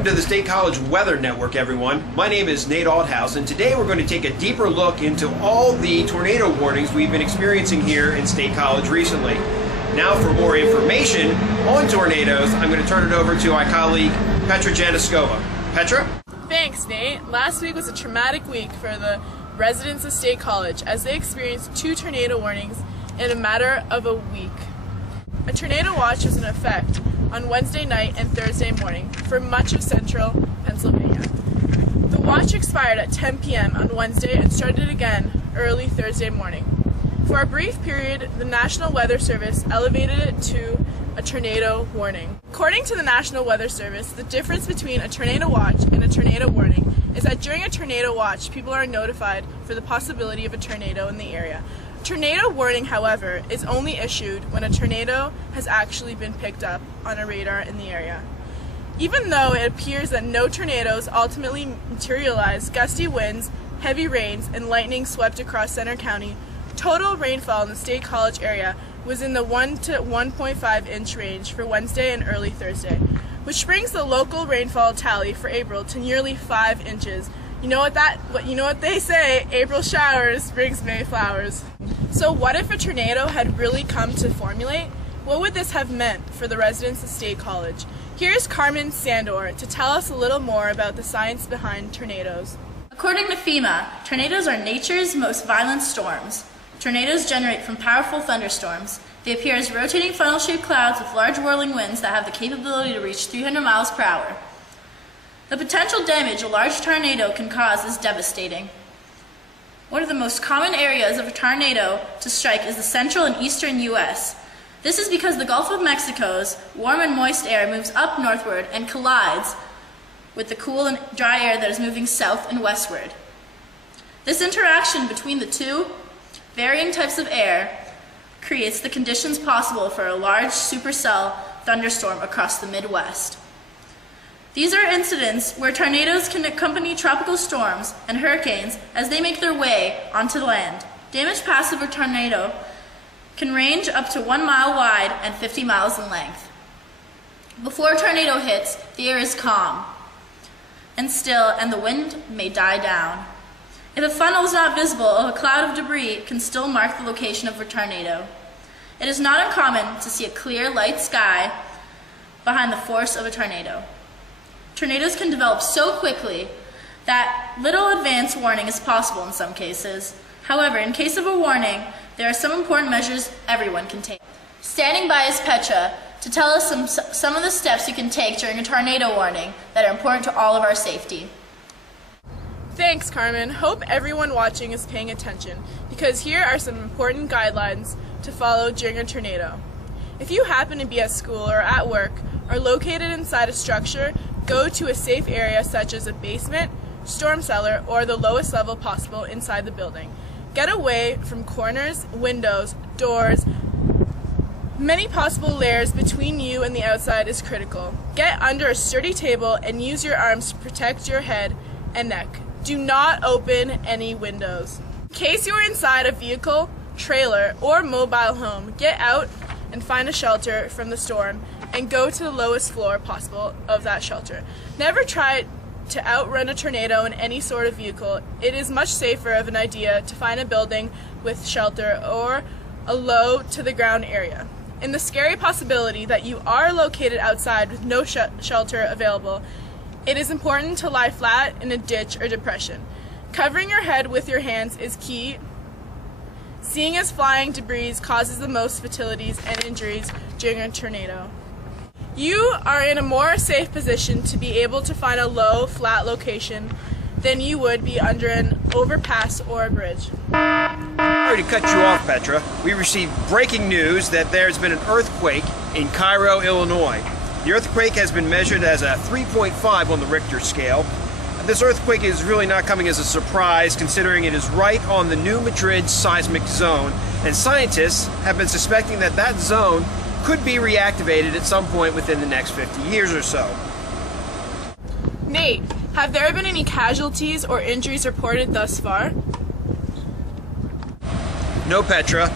Welcome to the State College Weather Network, everyone. My name is Nate Althouse, and today we're going to take a deeper look into all the tornado warnings we've been experiencing here in State College recently. Now, for more information on tornadoes, I'm going to turn it over to my colleague, Petra Janoskova. Petra? Thanks, Nate. Last week was a traumatic week for the residents of State College as they experienced 2 tornado warnings in a matter of a week. A tornado watch was in effect on Wednesday night and Thursday morning for much of central Pennsylvania. The watch expired at 10 p.m. on Wednesday and started again early Thursday morning. For a brief period, the National Weather Service elevated it to a tornado warning. According to the National Weather Service, the difference between a tornado watch and a tornado warning is that during a tornado watch, people are notified for the possibility of a tornado in the area. Tornado warning, however, is only issued when a tornado has actually been picked up on a radar in the area. Even though it appears that no tornadoes ultimately materialized, gusty winds, heavy rains, and lightning swept across Center County, total rainfall in the State College area was in the 1 to 1.5 inch range for Wednesday and early Thursday, which brings the local rainfall tally for April to nearly 5 inches. You know what they say, April showers brings May flowers. So what if a tornado had really come to formulate? What would this have meant for the residents of State College? Here's Carmen Sandor to tell us a little more about the science behind tornadoes. According to FEMA, tornadoes are nature's most violent storms. Tornadoes generate from powerful thunderstorms. They appear as rotating funnel-shaped clouds with large whirling winds that have the capability to reach 300 miles per hour. The potential damage a large tornado can cause is devastating. One of the most common areas of a tornado to strike is the central and eastern U.S. This is because the Gulf of Mexico's warm and moist air moves up northward and collides with the cool and dry air that is moving south and westward. This interaction between the two varying types of air creates the conditions possible for a large supercell thunderstorm across the Midwest. These are incidents where tornadoes can accompany tropical storms and hurricanes as they make their way onto land. Damage past of a tornado can range up to 1 mile wide and 50 miles in length. Before a tornado hits, the air is calm and still, and the wind may die down. If a funnel is not visible, a cloud of debris can still mark the location of a tornado. It is not uncommon to see a clear, light sky behind the force of a tornado. Tornadoes can develop so quickly that little advance warning is possible in some cases. However, in case of a warning, there are some important measures everyone can take. Standing by is Petra to tell us some of the steps you can take during a tornado warning that are important to all of our safety. Thanks, Carmen. Hope everyone watching is paying attention, because here are some important guidelines to follow during a tornado. If you happen to be at school or at work or located inside a structure, go to a safe area such as a basement, storm cellar, or the lowest level possible inside the building. Get away from corners, windows, doors. Many possible layers between you and the outside is critical. Get under a sturdy table and use your arms to protect your head and neck. Do not open any windows. In case you are inside a vehicle, trailer, or mobile home, get out and find a shelter from the storm and go to the lowest floor possible of that shelter. Never try to outrun a tornado in any sort of vehicle. It is much safer of an idea to find a building with shelter or a low to the ground area. In the scary possibility that you are located outside with no shelter available, it is important to lie flat in a ditch or depression. Covering your head with your hands is key, seeing as flying debris causes the most fatalities and injuries during a tornado. You are in a more safe position to be able to find a low, flat location than you would be under an overpass or a bridge. Sorry to cut you off, Petra. We received breaking news that there's been an earthquake in Cairo, Illinois. The earthquake has been measured as a 3.5 on the Richter scale. This earthquake is really not coming as a surprise, considering it is right on the New Madrid seismic zone, and scientists have been suspecting that that zone could be reactivated at some point within the next 50 years or so. Nate, have there been any casualties or injuries reported thus far? No, Petra.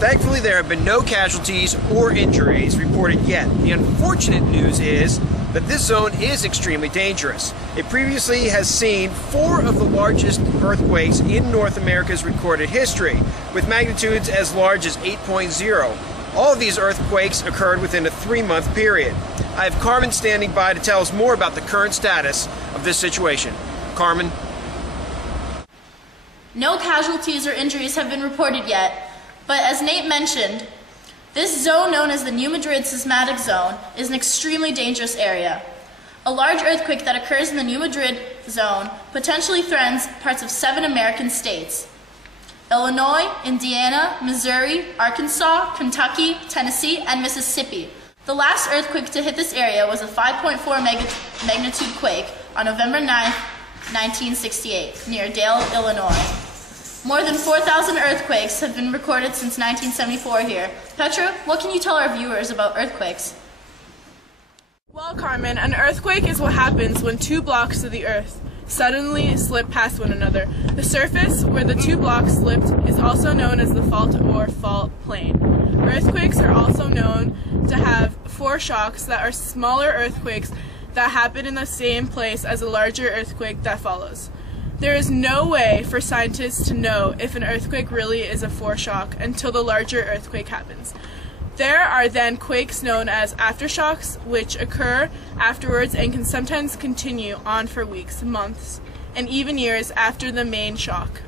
Thankfully, there have been no casualties or injuries reported yet. The unfortunate news is that this zone is extremely dangerous. It previously has seen 4 of the largest earthquakes in North America's recorded history, with magnitudes as large as 8.0. All of these earthquakes occurred within a 3-month period. I have Carmen standing by to tell us more about the current status of this situation. Carmen? No casualties or injuries have been reported yet, but as Nate mentioned, this zone known as the New Madrid Seismic Zone is an extremely dangerous area. A large earthquake that occurs in the New Madrid zone potentially threatens parts of 7 American states: Illinois, Indiana, Missouri, Arkansas, Kentucky, Tennessee, and Mississippi. The last earthquake to hit this area was a 5.4 magnitude quake on November 9, 1968, near Dale, Illinois. More than 4,000 earthquakes have been recorded since 1974 here. Petra, what can you tell our viewers about earthquakes? Well, Carmen, an earthquake is what happens when 2 blocks of the earth suddenly slip past one another. The surface where the 2 blocks slipped is also known as the fault or fault plane. Earthquakes are also known to have foreshocks that are smaller earthquakes that happen in the same place as a larger earthquake that follows. There is no way for scientists to know if an earthquake really is a foreshock until the larger earthquake happens. There are then quakes known as aftershocks, which occur afterwards and can sometimes continue on for weeks, months, and even years after the main shock.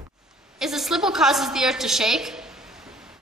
Is the slip what causes the earth to shake?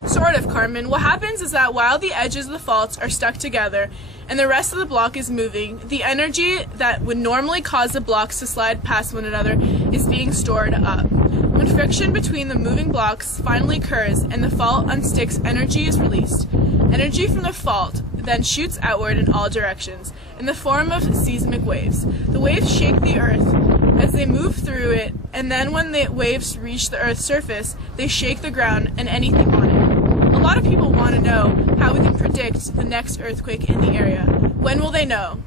Sort of, Carmen. What happens is that while the edges of the faults are stuck together and the rest of the block is moving, the energy that would normally cause the blocks to slide past one another is being stored up. When friction between the moving blocks finally occurs and the fault unsticks, energy is released. Energy from the fault then shoots outward in all directions in the form of seismic waves. The waves shake the earth as they move through it, and then when the waves reach the earth's surface, they shake the ground and anything on it. A lot of people want to know how we can predict the next earthquake in the area. When will they know?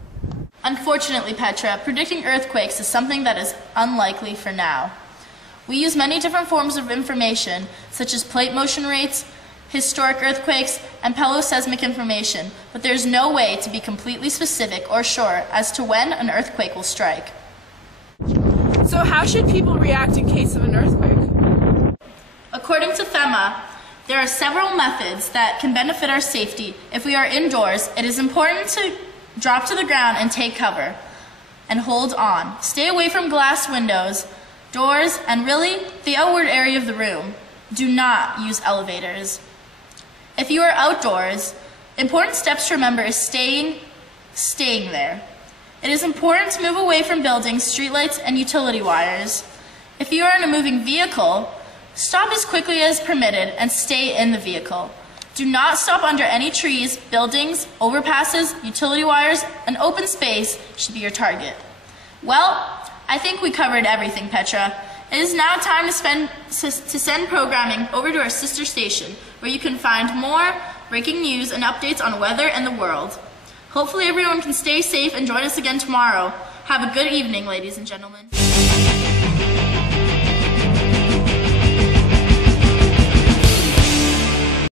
Unfortunately, Petra, predicting earthquakes is something that is unlikely for now. We use many different forms of information, such as plate motion rates, historic earthquakes, and peloseismic information, but there's no way to be completely specific or sure as to when an earthquake will strike. So how should people react in case of an earthquake? According to FEMA, there are several methods that can benefit our safety. If we are indoors, it is important to drop to the ground and take cover and hold on. Stay away from glass windows, doors, and really the outward area of the room. Do not use elevators. If you are outdoors, important steps to remember is staying there. It is important to move away from buildings, streetlights, and utility wires. If you are in a moving vehicle, stop as quickly as permitted and stay in the vehicle. Do not stop under any trees, buildings, overpasses, utility wires. An open space should be your target. Well, I think we covered everything, Petra. It is now time to send programming over to our sister station, where you can find more breaking news and updates on weather and the world. Hopefully everyone can stay safe and join us again tomorrow. Have a good evening, ladies and gentlemen.